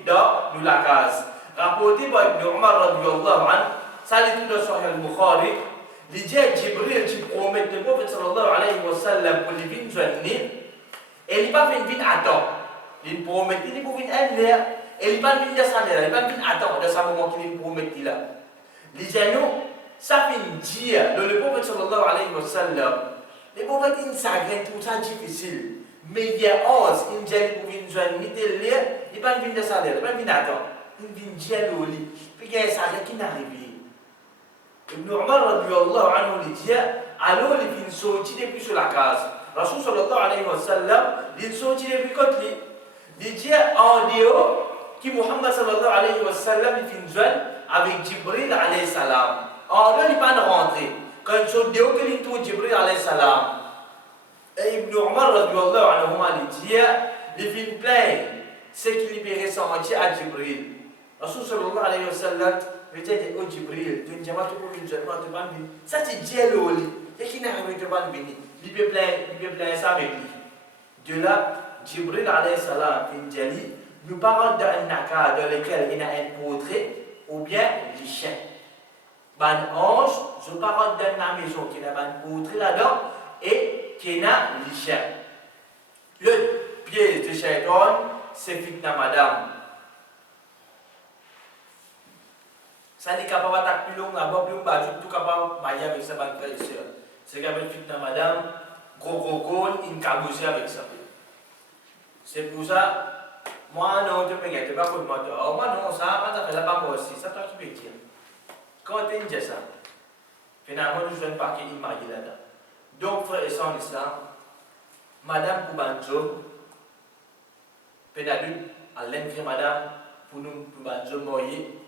pouvoir dans la case. Rapporté par Ibn Umar radiyallahu anhu, ça est tout dans Sahih al-Bukhari. Il dit à Jibril, tu promets le prophète sallallahu alayhi wa sallam pour les vignes joignées, et il va venir à temps. Il promet, il va venir à l'air, et il va venir à sa mère, il va venir à temps, dans ce moment qu'il promet là. Il dit à nous, ça fait dire, le prophète sallallahu alayhi wa sallam, le prophète il s'agrène tout ça difficile, mais il y a 11, il dit pour venir joigner, il va venir à sa mère, il va venir à temps. Il vient dire au lit, puis il y a ça qui n'arrive. Ibn Umar radiyallahu anhu dit alors il vient sortir depuis sur la case. Rasul sallallahu alayhi wa sallam il sortit depuis côté. Il dit en dehors que Muhammad sallallahu alayhi wa sallam il vient joindre avec Jibril alayhi salam. En dehors il pas rentrer. Quand il sort dehors qu'il est tout Jibril alayhi salam. Et Ibn Umar radiyallahu anhu il dit les films pleins, c'est qui libéré son entier à Jibril. Rasul sallallahu alayhi wa sallam, veut dire, oh Jibril, tu ne dis pas tout pour une jeune, tu vas me ça c'est Dieu le lit. Et qui n'a jamais te pas le béni. Il peut plein ça avec lui. De là, Jibril alayhi salam, il dit, nous parlons d'un naka dans lequel il y a un portrait ou bien les chiens. Ban ange, je parle d'une maison qui a un portrait là-dedans et qui a les chiens. Le pied de Shaitan, c'est fitna madame. Ça n'est capable d'attaquer plus long, tout capable de marier avec sa bonne frère et soeur. C'est capable de fitna madame, gros, une cabossée avec ça. C'est pour ça, moi non, tu ne peux pas pour moi. Moi non, ça fait la pas moi aussi, ça toi qui peux dire. Quand tu dis ça, finalement, nous ne pas qu'il marié là-dedans. Donc, frère et sœurs en islam, madame Koubanjo, pédalut, à l'entrée madame, pour nous, Koubanjo moyer,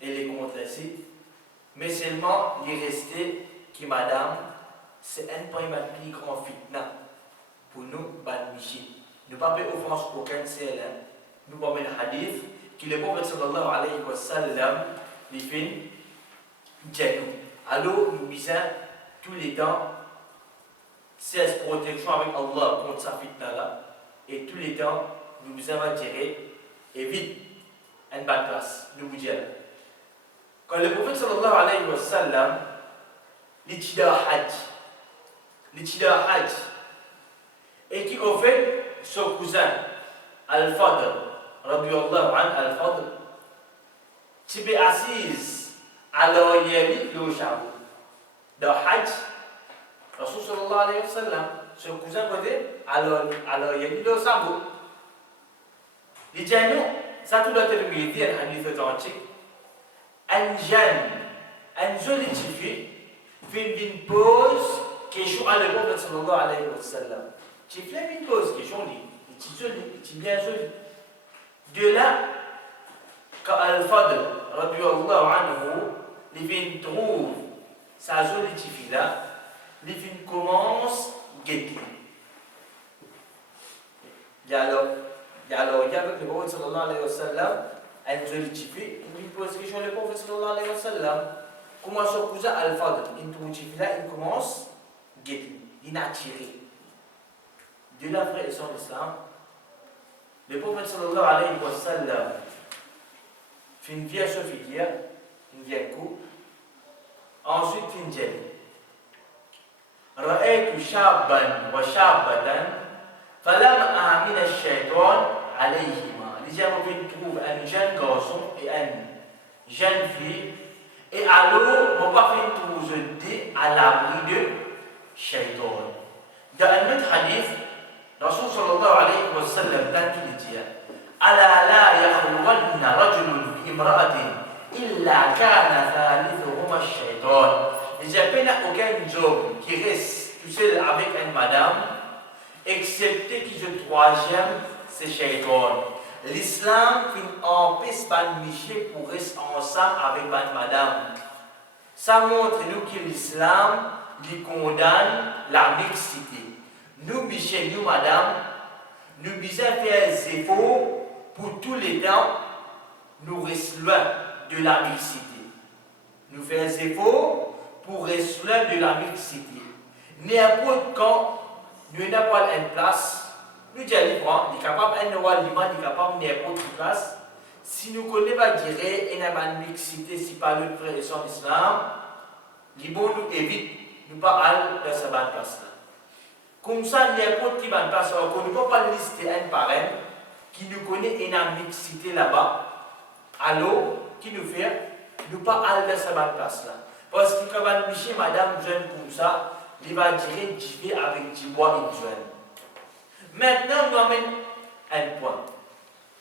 et les contresser. Mais seulement, il est resté que madame, c'est un point de plus grand fitna pour nous, Ban Michi. Nous ne pouvons pas offenser aucun ciel. Nous avons un hadith qui le prophète sallallahu alayhi wa sallam, les films, djihadou. Alors, nous disons tous les temps, c'est protection avec Allah contre sa fitna là. Et tous les temps, nous vous avons dire, évite une bonne place. Nous vous disons. Quand le prophète sallallahu alayhi wa sallam, l'itida hajj, et qui a fait son cousin, Al-Fadl, radiyallahu an Al-Fadl, tu es assise à l'oreille le chabou. Dans Hajj, Rasul sallallahu alayhi wa sallam, son cousin côté, à l'oreille le chabou. Il dit non, ça tout doit être médié, un hadith authentique. Un joli petit fille, fait une pause, question à le prophète sallallahu alayhi wa sallam. Tu fais une pause, question, il est bien joli. De là, quand Al-Fadl, radiyallahu anhu, il trouve sa jolie petite fille là, il commence à guetter. Alors, il y a avec le prophète sallallahu alayhi wa sallam, une jolie petite fille, il pose question le prophète sallallahu alayhi wa sallam. Comment son cousin Al-Fadl, il trouve une petite fille là, il commence à guetter, il a tiré. De la frère et son islam, le prophète sallallahu alayhi wa sallam fait une vieille figure, une vieille coupe, ensuite une gêne. رأيت شابا وشابة فلم آمن الشيطان عليهما. Les gens trouvent un jeune garçon et une jeune fille, et alors, on va faire trouver à l'abri de shaitan. Dans un autre hadith, Rasul sallallahu alayhi wa sallam dit ألا لا يخلون رجل بامرأة إلا كان ثالثهما الشيطان. Il n'y a aucun homme qui reste tout seul avec une madame, excepté que le troisième, c'est shaitan. L'islam empêche les Michel pour rester ensemble avec une madame. Ça montre nous que l'islam condamne la mixité. Nous, Michel, nous, madame, nous devons faire des efforts pour tous les temps, nous restons loin de la mixité. Nous faisons des efforts pour rester loin de la mixité. N'importe quand nous n'avons pas une place, nous disons nous sommes capables de nous alimenter, nous sommes capables de n'importe quelle place. Si nous ne connaissons pas dire qu'il y a une mixité, si pas notre frère et son islam, nous évite de ne pas aller dans cette bonne place-là. Comme ça, n'importe quelle bonne place, on ne peut pas lister un parrain qui nous connaît une mixité là-bas. Alors, qui nous fait ne pas aller dans cette bonne place-là. Parce que quand on dit madame jeune comme ça, il va dire je vais avec du bois une jeune. Maintenant, nous amène un point.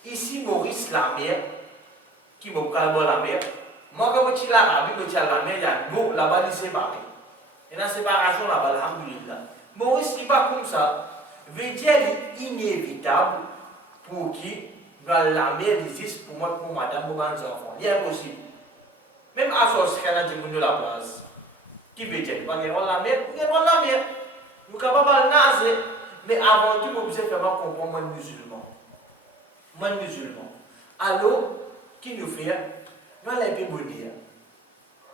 Ici, Maurice la mère, qui me parle la mère, moi quand je suis là, je suis la mère, il y a un mot là-bas, il est séparé. Il y a une séparation là-bas, alhamdulillah. Maurice n'est pas comme ça. Veut dire inévitable pour qui la mère existe pour moi, pour madame, pour mes enfants. Il est impossible. Même à ce cas-là, je me la place. Qui veut dire, la mère, nous sommes capables de nager. Mais avant tout, vous devez faire comprendre moi musulman. Moi musulman. Alors, qui nous fait? Nous allons un peu bondir.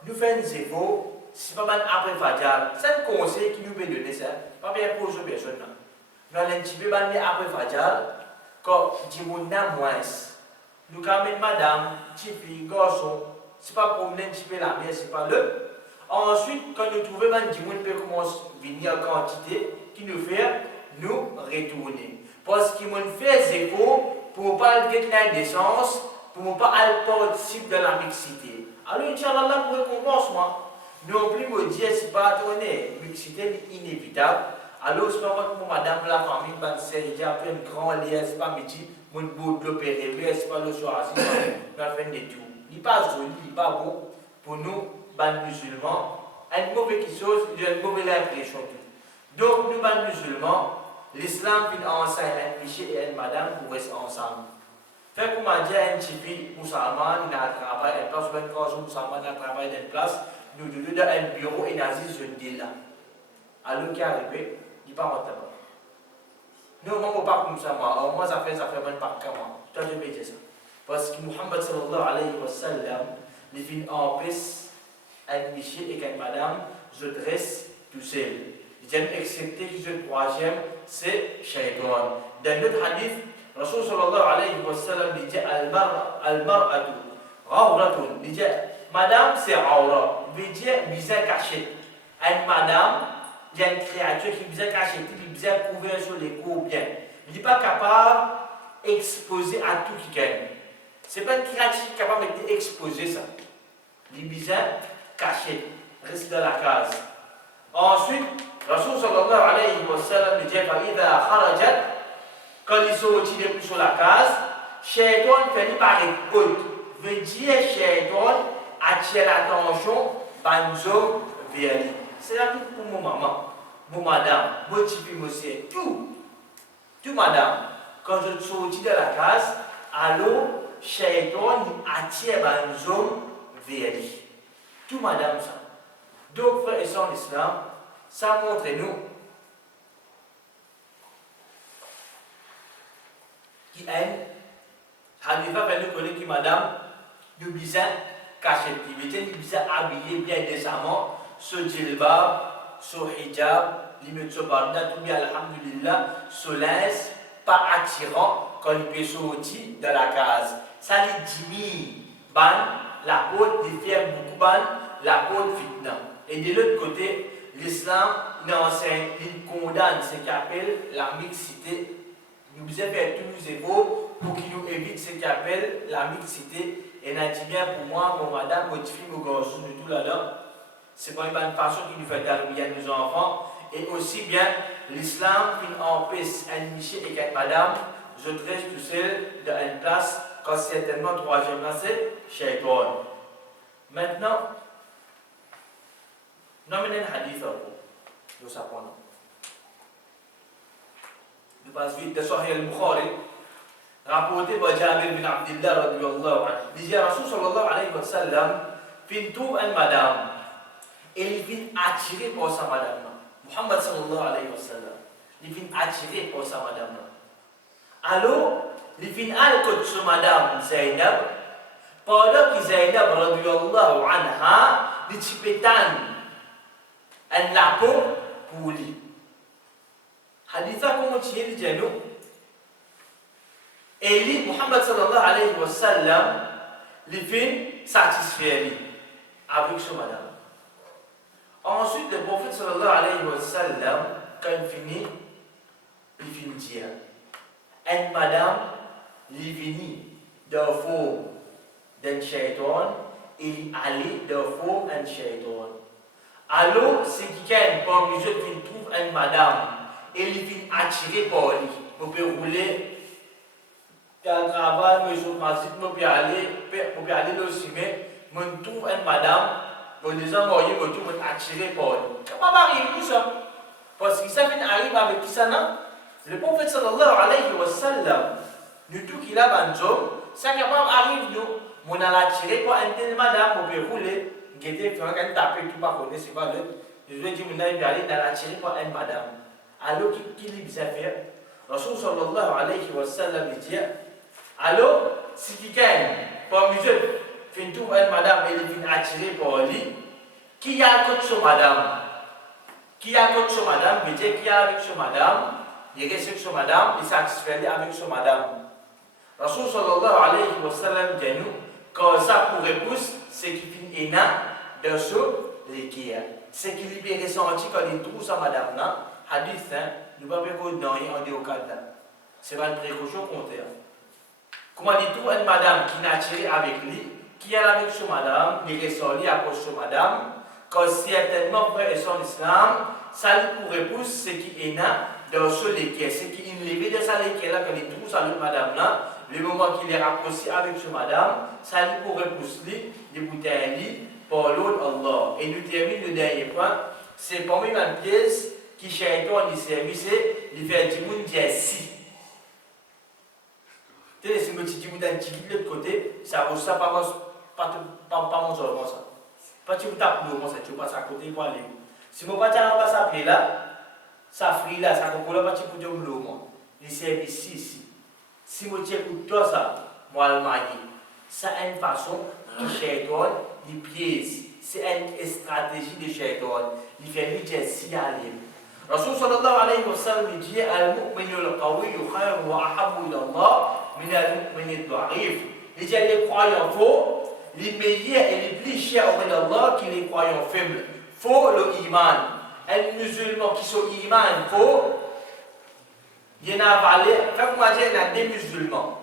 Nous faisons zéro, si pas mal après Fadjar. C'est un conseil qui nous peut donner ça. Pas bien pour aux personnes. Nous allons un petit peu après Fadjar, quand Dimouna moins. Nous camène madame, petit fille, garçon. C'est pas promener un petit peu la mer, c'est pas le. Ensuite, quand nous trouvons un Dimoun peut commencer à venir en quantité, qui nous fait nous retourner. Parce qu'il nous fait zéro pour ne pas être la décence, pour ne pas participer de la mixité. Alors, Inch'Allah, pour récompense, moi, non plus me dire, c'est pas donné, mixité inévitable. Alors, c'est pas moi que madame, la famille, il y a un grand lien, c'est pas midi, mon bout de l'opérer, c'est pas le soir, c'est pas faire des tours. Il n'est pas joli, il n'est pas beau pour nous, les musulmans. Une mauvaise chose, il y a une mauvaise impression. Donc, nous, les musulmans, l'islam vient enseigner un monsieur et une madame pour rester ensemble. Fait qu'on m'a dit à un petit peu musulman, il a travaillé, une place, une cause musulman, il a travaillé dans une place, nous devons dans un bureau et nazi, je dis là. Alors, qui est arrivé, il n'est pas rentré là. Nous, moi, je ne pas comme ça, moi. Moi, ça fait même pas comme moi. Toi, je vais dire ça. Parce que Muhammad sallallahu alayhi wa sallam, il vient en paix, un monsieur et une madame, je dresse tout seul. J'aime accepter que le troisième, c'est Shaitan. Dans notre hadith, Rasul sallallahu alayhi wa sallam dit Al-mar'atu, ghawratun. Il dit, madame, c'est aura. Il veut dire, bizarre caché. Une madame, il y a une créature qui est bizarre cachée, qui est bizarre couverte sur les coups bien. Il n'est pas capable d'exposer à tout qui gagne. Ce n'est pas une créature qui est capable d'exposer ça. Il est bizarre caché, reste dans la case. Ensuite, Rasul sallallahu alayhi wa sallam dit Fa'idha kharajat, quand ils sont depuis sur la case, Shaitan finit par être haute. Veut dire Shaitan attire l'attention des hommes vers lui. C'est là tout pour mon maman, mon madame, mon petit monsieur, tout. Tout madame. Quand je sortis de la case, alors Shaitan attire les hommes vers lui. Tout madame ça. Donc, frères et sœurs l'islam, ça montre nous qui aime, Hanifa va nous connaître que madame, nous bisons caché, nous bisons habillé bien décemment, ce djilbab, ce hijab, limite ce barda, tout bien, alhamdulillah, ce linge, pas attirant quand il peut sortir de la case. Ça les diminue, la haute diffère beaucoup, la haute fitna. Et de l'autre côté, l'islam enseigne, il condamne ce qu'il appelle la mixité. Nous devons faire tous nos efforts pour qu'il nous évite ce qu'il appelle la mixité. Et n'a dit bien pour moi, mon madame, mon fille, mon garçon, de tout là-dedans. C'est pas une façon qui nous fait d'arriver à nos enfants. Et aussi bien, l'islam qui empêche un monsieur et une madame, je dresse tout seul dans une place, quand certainement troisième place, c'est Shaitan. Maintenant, nous avons un hadith nous apprenons. Nous passons vite de Sahih al-Bukhari, rapporté par Jabir bin Abdullah radiyallahu anhu. Il dit Rasul sallallahu alayhi wa sallam, fin trouve une madame, et il vient attiré par sa madame. Muhammad sallallahu alayhi wa sallam, il vient attiré par sa madame. Alors, il vient à côté de sa madame Zainab, pendant que Zainab radiyallahu anha, il tipétane un lapin pour lui. Hadith a continué de dire et lui, Muhammad sallallahu alayhi wa sallam, il vient satisfaire lui avec sa madame. Ensuite, le prophète sallallahu alayhi wa sallam, quand il finit dire une madame, il vient d'un faux d'un shaitan et il allait d'un faux d'un shaitan. Alors, c'est quelqu'un parmi eux qui trouve une madame et il vient attirer par lui. Vous pouvez rouler, faire un travail, vous pouvez aller au cinéma, vous trouve une madame, vous disant, vous pouvez attirer par lui. Comment arrive tout ça? Parce que ça arrive avec qui ça, non? Le prophète sallallahu alayhi wa sallam, nous tout qu'il a un homme, ça arrive nous, on a attiré par une telle madame, vous pouvez rouler. Guetter, quand taper tout par contre, c'est pas le. Je vais dire, on a aller dans la tirée par une madame. alors qui lui bisa faire. Rasul sallallahu alayhi wa sallam dit alors si quelqu'un parmi eux fin tout une madame elle vient attirée par lui qui a contre son madame qui a contre son madame veut dire qui a avec son madame il reste avec son madame il satisfait avec son madame. Rasul sallallahu alayhi wa sallam dit nous quand ça pour épouse c'est qui finit éna de ce l'équerre c'est qui libère ressenti quand il trouve sa madame là hadith nous ne pouvons pas dire en déocade là c'est pas une précaution contraire. Comment dit-on une madame qui n'a attiré avec lui qui est avec son madame il ressort à cause de son madame quand certainement frère et son islam ça lui pour épouse c'est qui éna de ce l'équerre c'est qui il levé de sa l'équerre là quand il trouve sa madame là le moment qu'il est rapproché avec son madame ça lui pour épouse lui les bouteilles pour l'autre Allah. Et nous terminons le dernier point, c'est parmi une pièce qui shaitan du service, il fait du monde dire si. Tu sais, si je dis de l'autre côté, ça vaut ça pas mon genre comme ça. Pas tu tapes l'eau comme ça, tu passes à côté pour aller. Si je ne passe pas ça pied là, ça frit là, ça coule pas tu peux dire l'eau moi. Il service ici. Si je écoute tout ça, moi le marié, ça a une façon qui shaitan il piège, c'est une stratégie de shaitan. Il fait lui dire si aller. Rasul sallallahu alayhi wa sallam dit al-mu'minu al-qawiyyu khayrun wa ahabbu ila Allah min al-mu'min al-da'if. Il dit les croyants faux, les meilleurs et les plus chers auprès d'Allah que les croyants faibles. Faux le iman. Un musulman qui sont iman faux, il y en a valé. Faites-moi dire il y a des musulmans.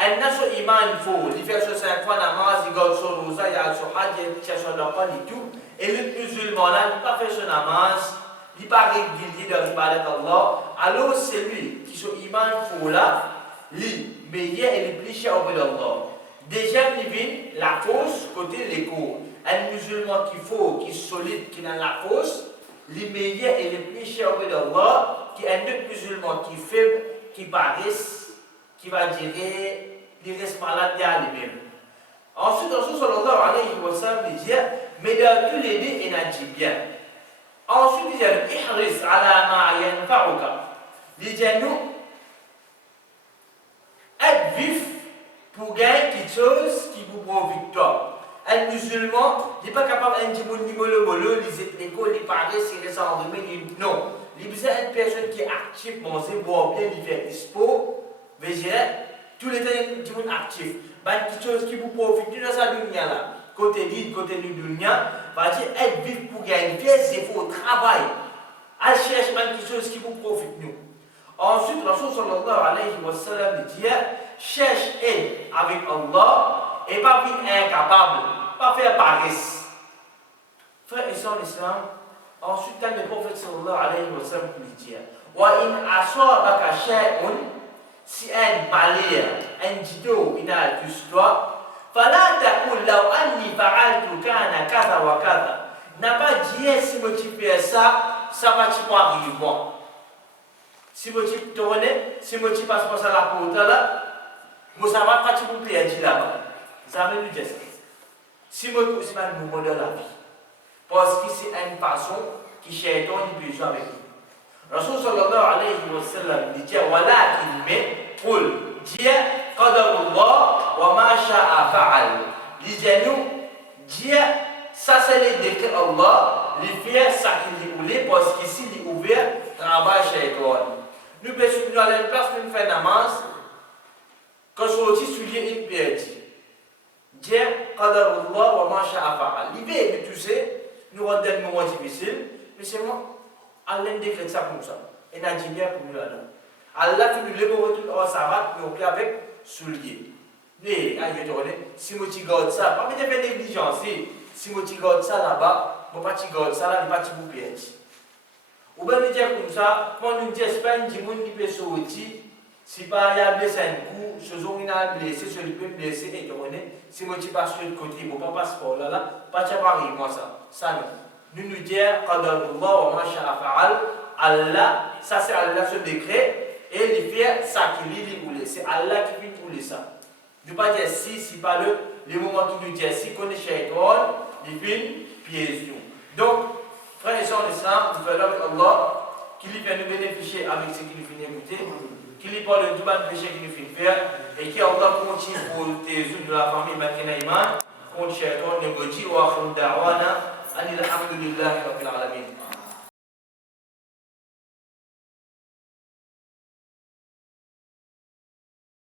Un naso iman faux, il fait 5 fois namaz, il garde son rosa, il a son hajj, il tient son enfant et tout. Et le musulman là, il n'a pas fait son namaz, il n'est pas régulier dans l'ibadat d'Allah. Alors c'est lui qui son iman faux là, lui, meilleur et le plus cher auprès d'Allah. Déjà, il vient la fausse côté l'écho. Un musulman qui faux, qui est solide, qui n'a la fausse, le meilleur et le plus cher auprès d'Allah, qui est un autre musulman qui est faible, qui paraisse, qui va dire il reste malade à lui-même. Ensuite, Rasul sallallahu alayhi wa sallam dit mais dans tous les deux, il a dit bien. Ensuite, il dit ihris ala ma yanfa'uka. Il dit nous, être vif pour gagner quelque chose qui vous prend victoire. Un musulman, il n'est pas capable de dire les écoles, les parents, c'est récent, non. Il y a une personne qui est active, manger, boire bien, il fait sport. Tous les temps, du monde actif. Quelque chose qui vous profite de sa dunya là, côté vide, côté du dunya, va dire être vif pour gagner, faire ses efforts, travail, à chercher quelque chose qui vous profite nous. Ensuite, Rasul sallallahu alayhi wa sallam dit cherche aide avec Allah et pas être incapable, pas faire paresse. Frère et sœurs en islam, ensuite, quand le prophète sallallahu alayhi wa sallam dit wa in asabaka shay'un si un malheur, un dido, il a du toi, fala taqul law anni fa'altu kana kaza wa kaza. N'a pas dit si tu fais ça, ça va te arriver bon. Si tu tournes, si tu passes par ça la porte là, moi ça va pas te perdre là-bas. Ça veut dire ça. Si tu c'est pas le moment de la vie. Parce que c'est une façon qui shaitan il peut jouer avec nous. Rasul sallallahu alayhi wa sallam dit walakin mais qul dia qadarullah wa ma sha'a fa'al. Dis-nous dia ça c'est le décret Allah, il fait ça qu'il voulait parce qu'ici il est ouvert travail shaitan. Nous nous allons place pour nous faire namaz quand on dit soulier une perte. Dia qadarullah wa ma sha'a fa'al. L'hiver tu sais nous rendons des moments difficiles mais c'est moi Allah décrète ça comme ça. Et n'a dit bien pour nous là-dedans. Allah qui nous lève au retour au sabbat, nous on avec soulier. Mais, si moi tu gardes ça, pas de faire négligence. Si moi tu gardes ça là-bas, moi pas tu gardes ça là, pas tu vous perds. Ou bien nous dire comme ça, quand nous disons pas une dimoine qui peut sortir, si pas il y a blessé un coup, ce jour il a blessé, celui qui peut blesser, et tu connais, si moi tu passes sur le côté, moi pas passer par là, pas tu vas arriver moi ça. Ça non. Nous dire qadarullah wa ma sha'a fa'al, Allah, ça c'est Allah ce décret et il fait ça qui lui voulait. C'est Allah qui lui voulait ça. Ne pas dire si pas le moment qui nous dit si qu'on est shaitan, il fait piège nous. Donc, frères et sœurs en islam, nous faisons avec Allah, qui lui fait nous bénéficier avec ce qu'il nous fait écouter, qui lui parle de tout le péché qu'il nous fait faire, et qui Allah continue pour tes de la famille Makina Iman, contre Shaitan, Negoti, wa akhir da'wana, anil hamdulillahi rabbil alamin.